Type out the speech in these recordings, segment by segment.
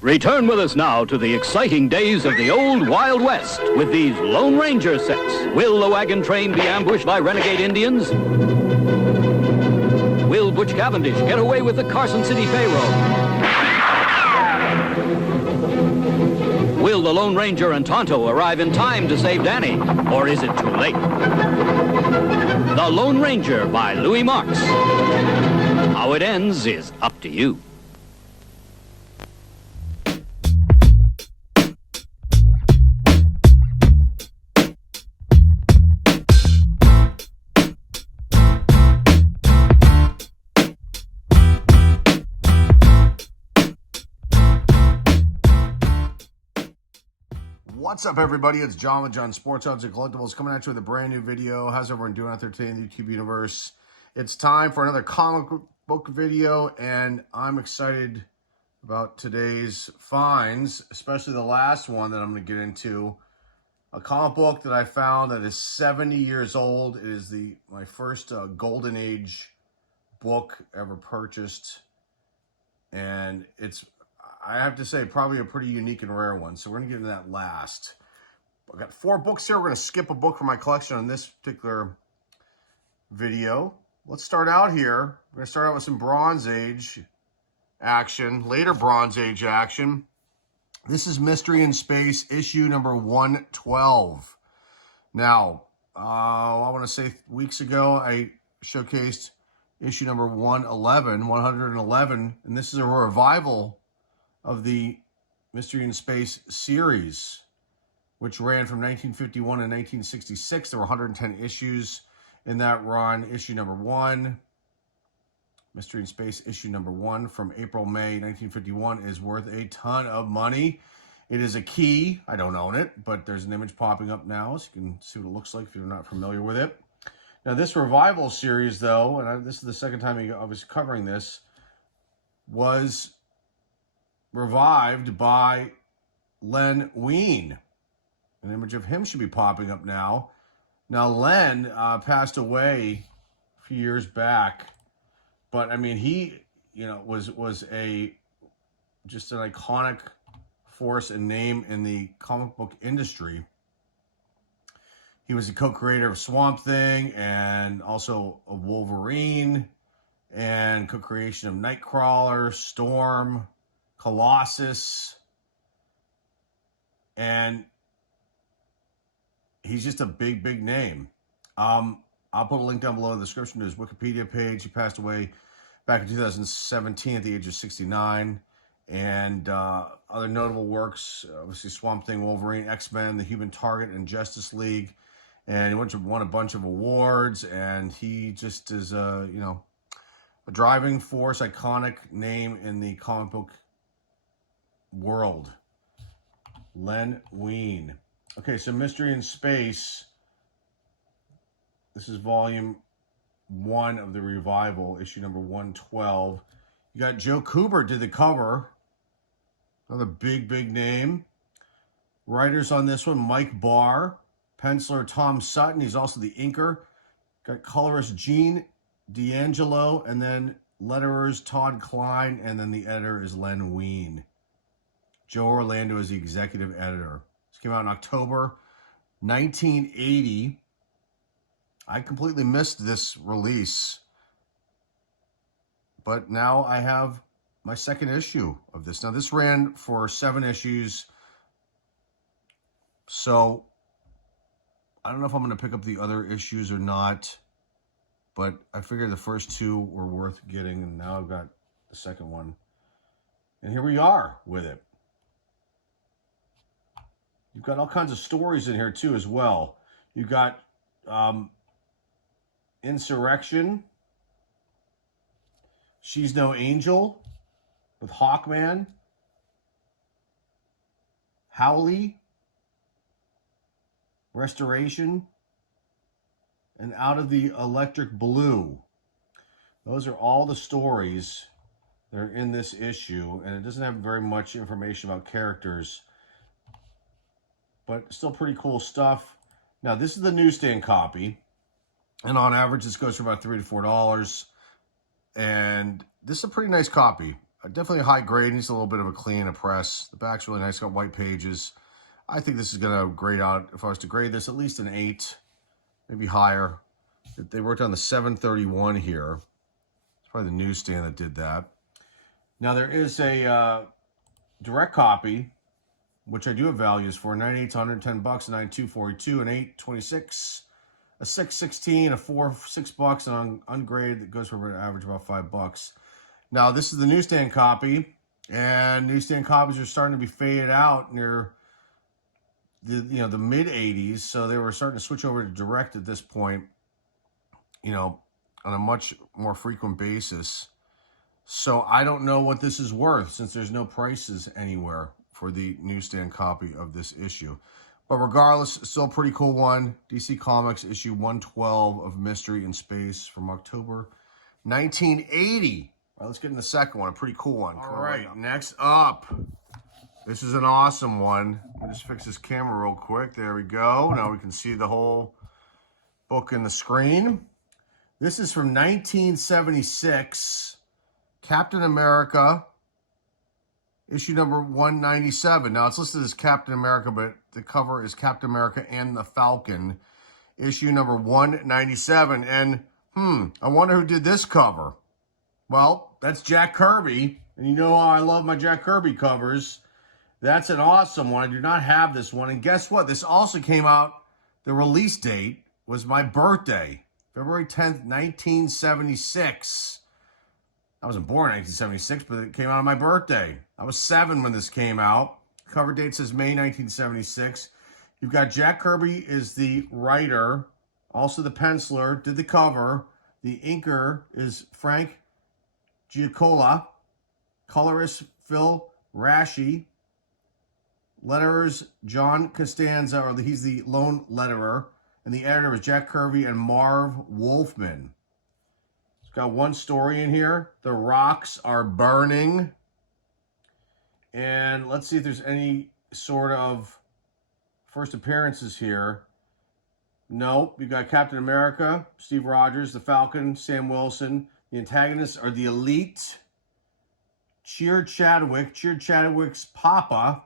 Return with us now to the exciting days of the old Wild West with these Lone Ranger sets. Will the wagon train be ambushed by renegade Indians? Will Butch Cavendish get away with the Carson City payroll? Will the Lone Ranger and Tonto arrive in time to save Danny, or is it too late? The Lone Ranger by Louis Marks. How it ends is up to you. What's up, everybody? It's John with John Sports Odds and Collectibles coming at you with a brand new video. How's everyone doing out there today in the YouTube universe? It's time for another comic book video, and I'm excited about today's finds, especially the last one that I'm going to get into. A comic book that I found that is 70 years old. It is my first Golden Age book ever purchased, and it's, I have to say, probably a pretty unique and rare one. So we're going to get into that last. I've got 4 books here. We're going to skip a book from my collection on this particular video. Let's start out here. We're going to start out with some Bronze Age action, later Bronze Age action. This is Mystery in Space, issue number 112. Now, I want to say weeks ago, I showcased issue number 111, and this is a revival of the Mystery in Space series, which ran from 1951 to 1966. There were 110 issues in that run. Issue number 1, Mystery in Space issue number 1 from April-May 1951 is worth a ton of money. It is a key. I don't own it, but there's an image popping up now, so you can see what it looks like if you're not familiar with it. Now, this revival series, though, and this is the second time I was covering this, was revived by Len Wein. An image of him should be popping up now. Now, Len passed away a few years back, but I mean, he, was just an iconic force and name in the comic book industry. He was the co-creator of Swamp Thing and also of Wolverine, and co-creation of Nightcrawler, Storm, Colossus, and he's just a big name. I'll put a link down below in the description to his Wikipedia page. He passed away back in 2017 at the age of 69. And other notable works, obviously Swamp Thing, Wolverine, X-Men, The Human Target, and Justice League. And he won a bunch of awards, and he just is a driving force, iconic name in the comic book world. Len Wein. Okay, so Mystery in Space. This is volume 1 of the revival, issue number 112. You got Joe Kubert did the cover. Another big name. Writers on this one, Mike Barr. Penciler Tom Sutton. He's also the inker. Got colorist Gene D'Angelo, and then letterers Todd Klein, and then the editor is Len Wein. Joe Orlando is the executive editor. This came out in October 1980. I completely missed this release, but now I have my second issue of this. Now, this ran for 7 issues, so I don't know if I'm going to pick up the other issues or not, but I figured the first 2 were worth getting, and now I've got the second one. And here we are with it. You've got all kinds of stories in here, too, as well. You've got Insurrection, She's No Angel with Hawkman, Howley, Restoration, and Out of the Electric Blue. Those are all the stories that are in this issue, and it doesn't have very much information about characters, but still pretty cool stuff. Now, this is the newsstand copy, and on average, this goes for about $3 to $4, and this is a pretty nice copy. definitely a high grade. Needs a little bit of a clean, a press. The back's really nice. Got white pages. I think this is going to grade out, if I was to grade this, at least an 8, maybe higher. They wrote down the 731 here. It's probably the newsstand that did that. Now, there is a direct copy, which I do have values for. 98 to 110 bucks, 92.42, an 8.26, a 6.16, a 4, $6, and ungraded that goes for an average about $5. Now, this is the newsstand copy, and newsstand copies are starting to be faded out near the mid 80s, so they were starting to switch over to direct at this point, on a much more frequent basis. So I don't know what this is worth, since there's no prices anywhere for the newsstand copy of this issue. But regardless, still a pretty cool one. DC Comics issue 112 of Mystery in Space from October 1980. All right, let's get in the second one, a pretty cool one. All right, next up. This is an awesome one. Let me just fix this camera real quick. There we go. Now we can see the whole book in the screen. This is from 1976. Captain America, issue number 197. Now, it's listed as Captain America, but the cover is Captain America and the Falcon, issue number 197. And, I wonder who did this cover. Well, that's Jack Kirby. And you know how I love my Jack Kirby covers. That's an awesome one. I do not have this one. And guess what? This also came out, the release date was my birthday, February 10th, 1976. I wasn't born in 1976, but it came out on my birthday. I was 7 when this came out. Cover date says May 1976. You've got Jack Kirby is the writer, also the penciler, did the cover. The inker is Frank Giacola. Colorist Phil Rashi. Letterers John Costanza, or he's the lone letterer. And the editor is Jack Kirby and Marv Wolfman. It's got one story in here. The rocks are burning. And let's see if there's any sort of first appearances here. Nope. You've got Captain America, Steve Rogers, the Falcon, Sam Wilson. The antagonists are the Elite. Cheer Chadwick's Papa.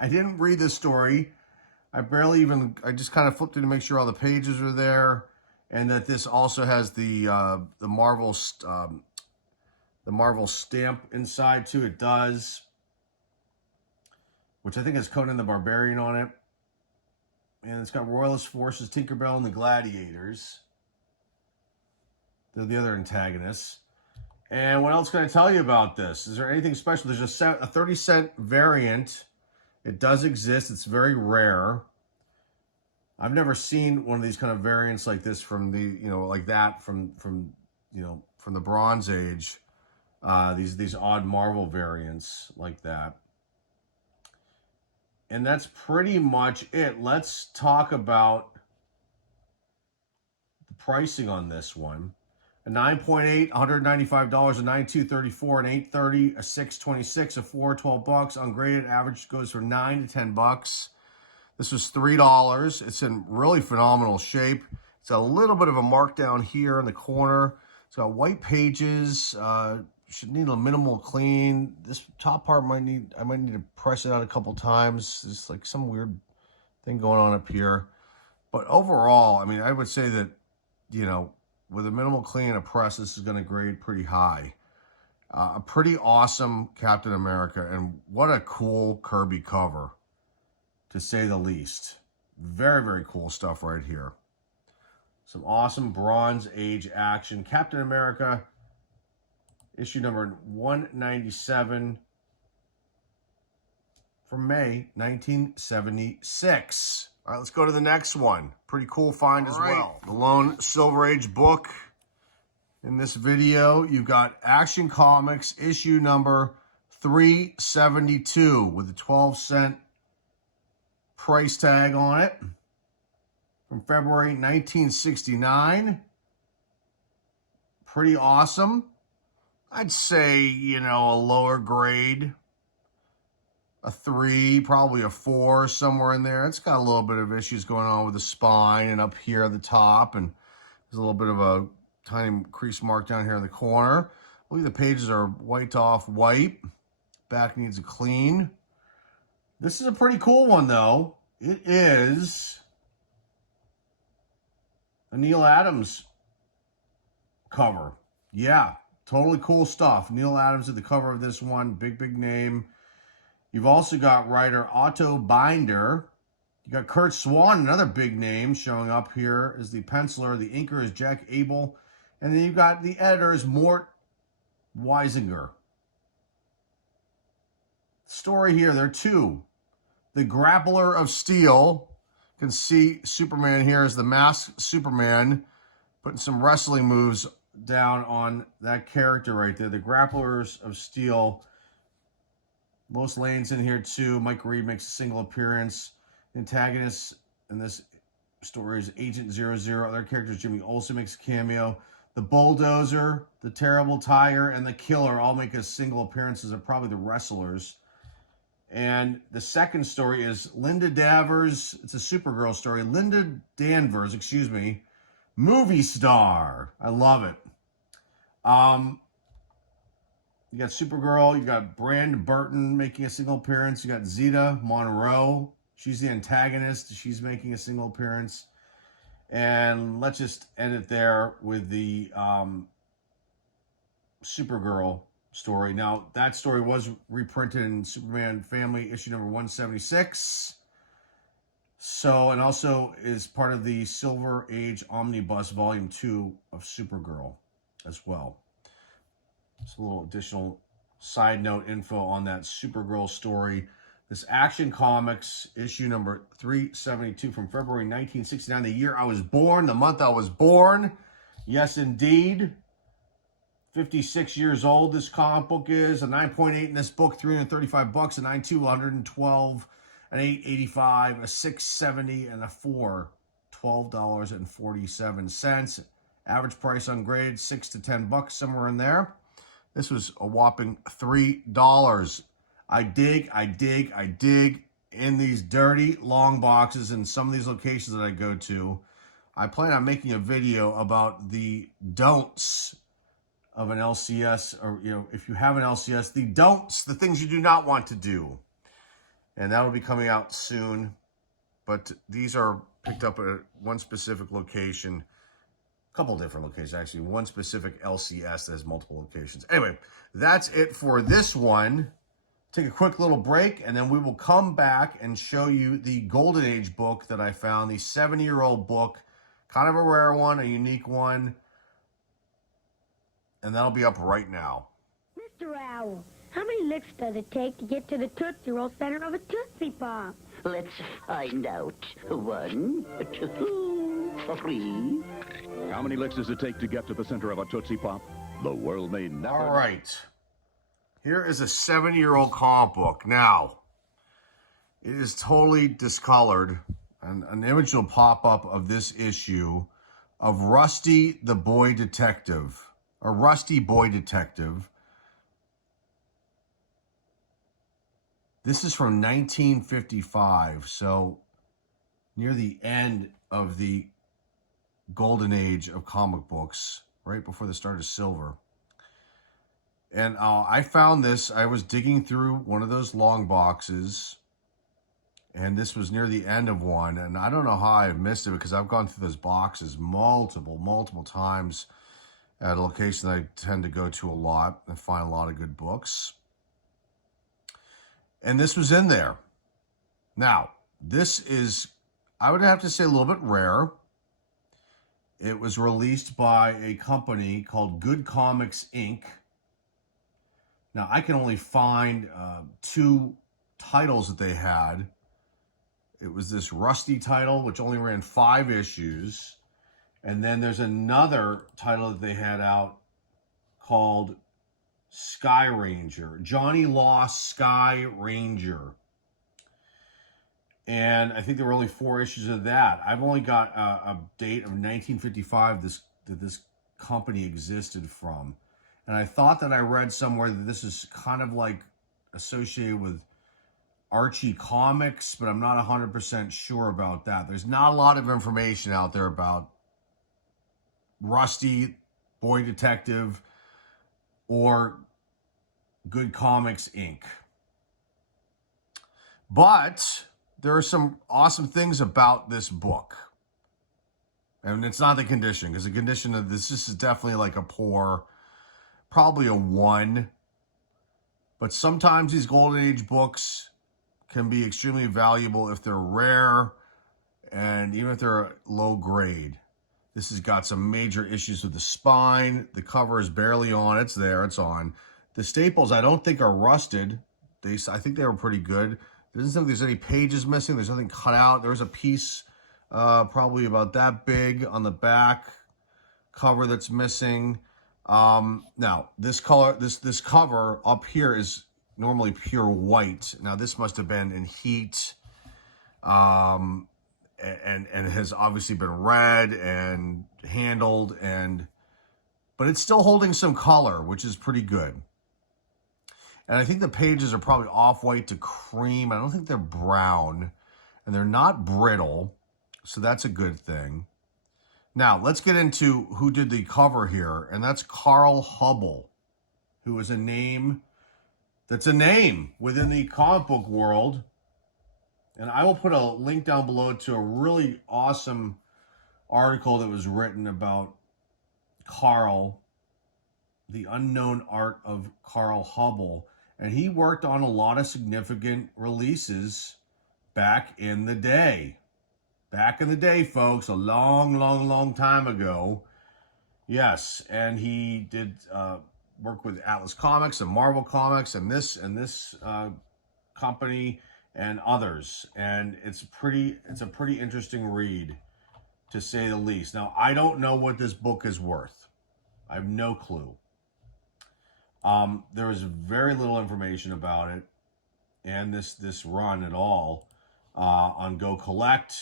I didn't read this story. I just kind of flipped it to make sure all the pages are there, and that this also has the Marvel stamp inside too. It does, which I think has Conan the Barbarian on it, and it's got Royalist Forces, Tinkerbell, and the Gladiators. They're the other antagonists. And what else can I tell you about this? Is there anything special? There's a 30-cent variant. It does exist. It's very rare. I've never seen one of these kind of variants like this from the, like that from the Bronze Age. These odd Marvel variants like that. And that's pretty much it. Let's talk about the pricing on this one. A 9.8, $195, a 9.2, $34, an 8.30, a 6.26, a 4, $12. Ungraded average goes from $9 to $10. This was $3. It's in really phenomenal shape. It's a little bit of a markdown here in the corner. It's got white pages. Should need a minimal clean. This top part I might need to press it out a couple times. There's like some weird thing going on up here. But overall, I mean, I would say that, with a minimal clean and a press, this is going to grade pretty high. A pretty awesome Captain America, and what a cool Kirby cover, to say the least. Very, very cool stuff right here. Some awesome Bronze Age action. Captain America, issue number 197 from May 1976. All right, let's go to the next one. Pretty cool find as well. The lone Silver Age book. In this video, you've got Action Comics issue number 372 with a 12-cent price tag on it from February 1969. Pretty awesome. I'd say, a lower grade. A 3, probably a 4, somewhere in there. It's got a little bit of issues going on with the spine and up here at the top, and there's a little bit of a tiny crease mark down here in the corner. Look, the pages are wiped off white. Back needs a clean. This is a pretty cool one, though. It is a Neil Adams cover. Yeah, totally cool stuff. Neil Adams at the cover of this one. Big, big name. You've also got writer Otto Binder. You got Kurt Swan, another big name, showing up here as the penciler. The inker is Jack Abel. And then you've got the editor is Mort Weisinger. Story here, there are two. The Grappler of Steel. You can see Superman here as the masked Superman, putting some wrestling moves down on that character right there. The Grapplers of Steel. Lois Lane's in here too. Mike Reed makes a single appearance. Antagonist in this story is Agent 00. Other characters, Jimmy Olsen makes a cameo. The Bulldozer, the Terrible Tire, and the Killer all make a single appearances. They're probably the wrestlers. And the second story is Linda Danvers. It's a Supergirl story. Linda Danvers, movie star. I love it. You got Supergirl. You got Brand Burton making a single appearance. You got Zeta Monroe. She's the antagonist. She's making a single appearance. And let's just end it there with the Supergirl story. Now, that story was reprinted in Superman Family issue number 176. So, and also is part of the Silver Age Omnibus Volume 2 of Supergirl as well. Just a little additional side note info on that Supergirl story. This Action Comics issue number 372 from February 1969, the year I was born, the month I was born. Yes, indeed. 56 years old this comic book is. A 9.8 in this book, $335. A 9.2, 112. An 8.85. A 6.70 and a 4, $12.47. Average price ungraded, $6 to $10, somewhere in there. This was a whopping $3. I dig in these dirty long boxes in some of these locations that I go to. I plan on making a video about the don'ts of an LCS, or, if you have an LCS, the don'ts, the things you do not want to do. And that'll be coming out soon. But these are picked up at one specific location. A couple different locations, actually. One specific LCS that has multiple locations. Anyway, that's it for this one. Take a quick little break, and then we will come back and show you the Golden Age book that I found, the 70-year-old book. Kind of a rare one, a unique one. And that'll be up right now. Mr. Owl, how many licks does it take to get to the Tootsie Roll center of a Tootsie Pop? Let's find out. 1, 2, 3. How many licks does it take to get to the center of a Tootsie Pop? The world may never... All right. Here is a 70-year-old comic book. Now, it is totally discolored. And an image will pop up of this issue of Rusty the Boy Detective. Or Rusty Boy Detective. This is from 1955. So, near the end of the golden age of comic books. Right before the start of silver. And I found this. I was digging through one of those long boxes. And this was near the end of one. And I don't know how I've missed it because I've gone through those boxes multiple times at a location that I tend to go to a lot and find a lot of good books. And this was in there. Now, this is, I would have to say, a little bit rare. It was released by a company called Good Comics, Inc. Now, I can only find 2 titles that they had. It was this Rusty title, which only ran 5 issues. And then there's another title that they had out called Sky Ranger. Johnny Lost Sky Ranger. And I think there were only 4 issues of that. I've only got a date of 1955 that this company existed from. And I thought that I read somewhere that this is kind of like associated with Archie Comics, but I'm not 100% sure about that. There's not a lot of information out there about Rusty, Boy Detective. or Good Comics Inc. But there are some awesome things about this book. And it's not the condition, because the condition of this is definitely like a poor, probably a 1. But sometimes these Golden Age books can be extremely valuable if they're rare and even if they're low grade. This has got some major issues with the spine. The cover is barely on. It's there. It's on. The staples, I don't think, are rusted. I think they were pretty good. There doesn't seem like there's any pages missing. There's nothing cut out. There's a piece probably about that big on the back cover that's missing. Now, this cover up here is normally pure white. Now, this must have been in heat. And has obviously been read and handled, but it's still holding some color, which is pretty good. And I think the pages are probably off-white to cream. I don't think they're brown, and they're not brittle, so that's a good thing. Now, let's get into who did the cover here, and that's Carl Hubble, who is a name that's a name within the comic book world. And I will put a link down below to a really awesome article that was written about Carl, the unknown art of Carl Hubble. And he worked on a lot of significant releases back in the day. Back in the day, folks, a long, long, long time ago. Yes, and he did work with Atlas Comics and Marvel Comics and this company and others, and it's a pretty interesting read, to say the least. Now, I don't know what this book is worth. I have no clue. There is very little information about it and this run at all on Go Collect.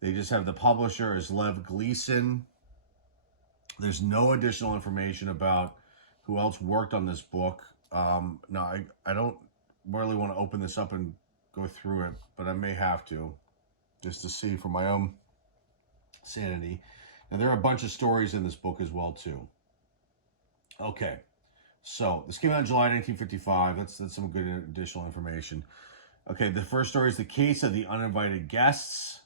They just have the publisher as Lev Gleason. There's no additional information about who else worked on this book. Now, I don't really want to open this up and go through it, but I may have to, just to see for my own sanity. And there are a bunch of stories in this book as well, too. Okay, so this came out in July 1955. That's some good additional information. Okay, the first story is The Case of the Uninvited Guests.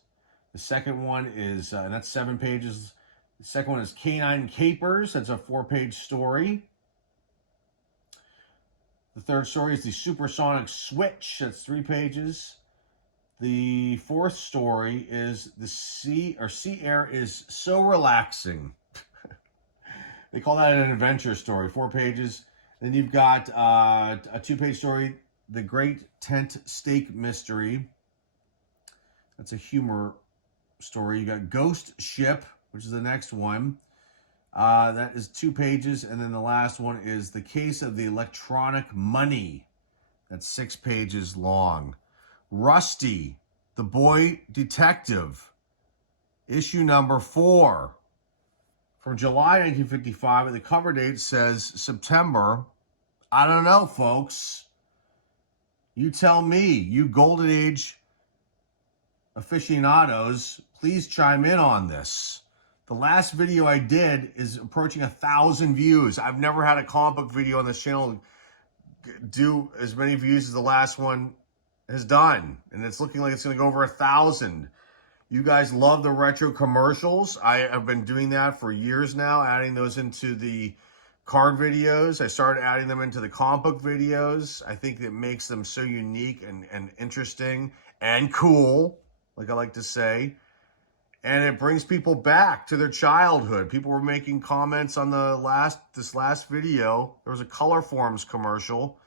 The second one is, and that's 7 pages. The second one is Canine Capers. That's a 4-page story. The third story is The Supersonic Switch. That's 3 pages. The fourth story is The Sea Air is So Relaxing. They call that an adventure story, 4 pages. Then you've got a 2-page story, The Great Tent Stake Mystery. That's a humor story. You got Ghost Ship, which is the next one. That is 2 pages. And then the last one is The Case of the Electronic Money. That's 6 pages long. Rusty, the Boy Detective, issue number 4. From July 1955, and the cover date says September. I don't know, folks. You tell me, you Golden Age aficionados, please chime in on this. The last video I did is approaching 1,000 views. I've never had a comic book video on this channel do as many views as the last one has done. And it's looking like it's going to go over 1,000. You guys love the retro commercials. I have been doing that for years now, adding those into the card videos. I started adding them into the comic book videos. I think it makes them so unique and interesting and cool, like I like to say. And it brings people back to their childhood. People were making comments on this last video. There was a Color Forms commercial,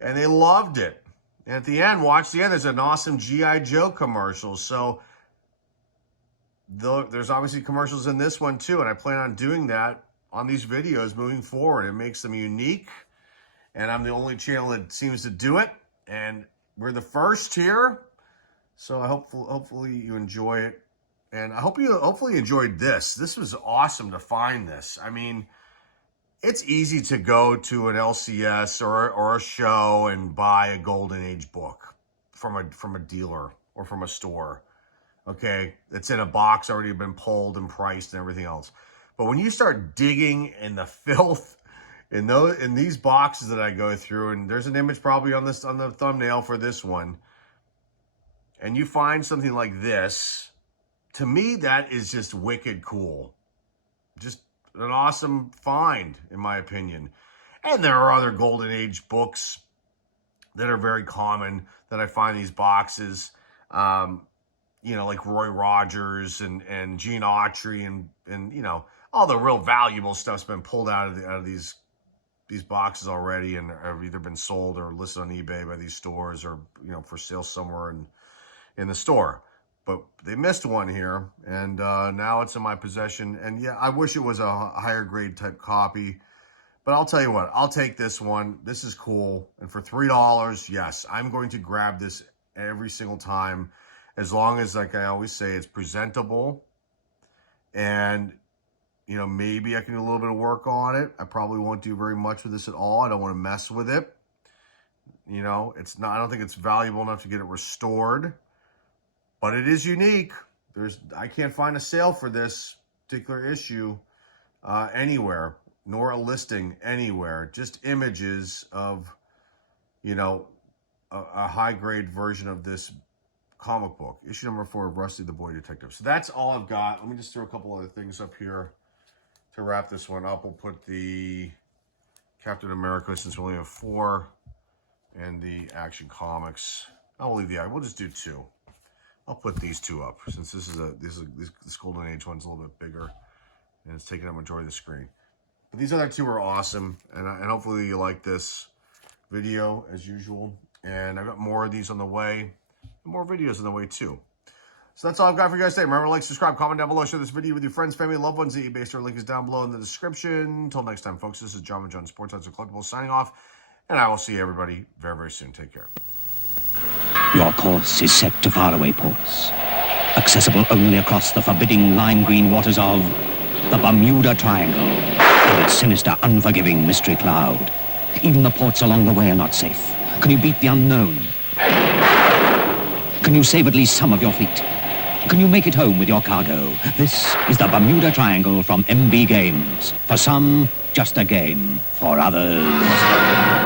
and they loved it. And at the end, watch the end, there's an awesome G.I. Joe commercial. So there's obviously commercials in this one too, and I plan on doing that on these videos moving forward. It makes them unique, and I'm the only channel that seems to do it, and we're the first here. So hopefully you enjoy it. And I hope you hopefully enjoyed this. This was awesome to find this. I mean, it's easy to go to an LCS or a show and buy a Golden Age book from a dealer or from a store. Okay, it's in a box, already been pulled and priced and everything else. But when you start digging in the filth in these boxes that I go through, and there's an image probably on the thumbnail for this one, and you find something like this, to me that is just wicked cool. Just an awesome find, in my opinion. And there are other Golden Age books that are very common that I find in these boxes. You know, like Roy Rogers and Gene Autry and you know, all the real valuable stuff's been pulled out of these boxes already, and have either been sold or listed on eBay by these stores, or, you know, for sale somewhere in the store. But they missed one here, and now it's in my possession. And yeah, I wish it was a higher grade type copy, but I'll tell you what, I'll take this one. This is cool. And for $3, yes, I'm going to grab this every single time, as long as, like I always say, it's presentable. And, you know, maybe I can do a little bit of work on it. I probably won't do very much with this at all. I don't want to mess with it. You know, it's not, I don't think it's valuable enough to get it restored, but it is unique. I can't find a sale for this particular issue anywhere, nor a listing anywhere. Just images of, you know, a high grade version of this comic book, issue number 4 of Rusty the Boy Detective. So that's all I've got. Let me just throw a couple other things up here to wrap this one up. We'll put the Captain America, since we only have 4, and the Action Comics. I'll leave we'll just do 2. I'll put these 2 up, since this Golden Age one's a little bit bigger and it's taking up majority of the screen. But these other 2 are awesome, and hopefully you like this video as usual. And I've got more of these on the way, and more videos on the way too. So that's all I've got for you guys today. Remember to like, subscribe, comment down below, share this video with your friends, family, loved ones. The eBay store link is down below in the description. Until next time, folks, this is John and John Sports Odds and Collectibles signing off, and I will see everybody very, very soon. Take care. Your course is set to faraway ports, accessible only across the forbidding lime green waters of the Bermuda Triangle, with its sinister, unforgiving mystery cloud. Even the ports along the way are not safe. Can you beat the unknown? Can you save at least some of your fleet? Can you make it home with your cargo? This is the Bermuda Triangle from MB Games. For some, just a game. For others...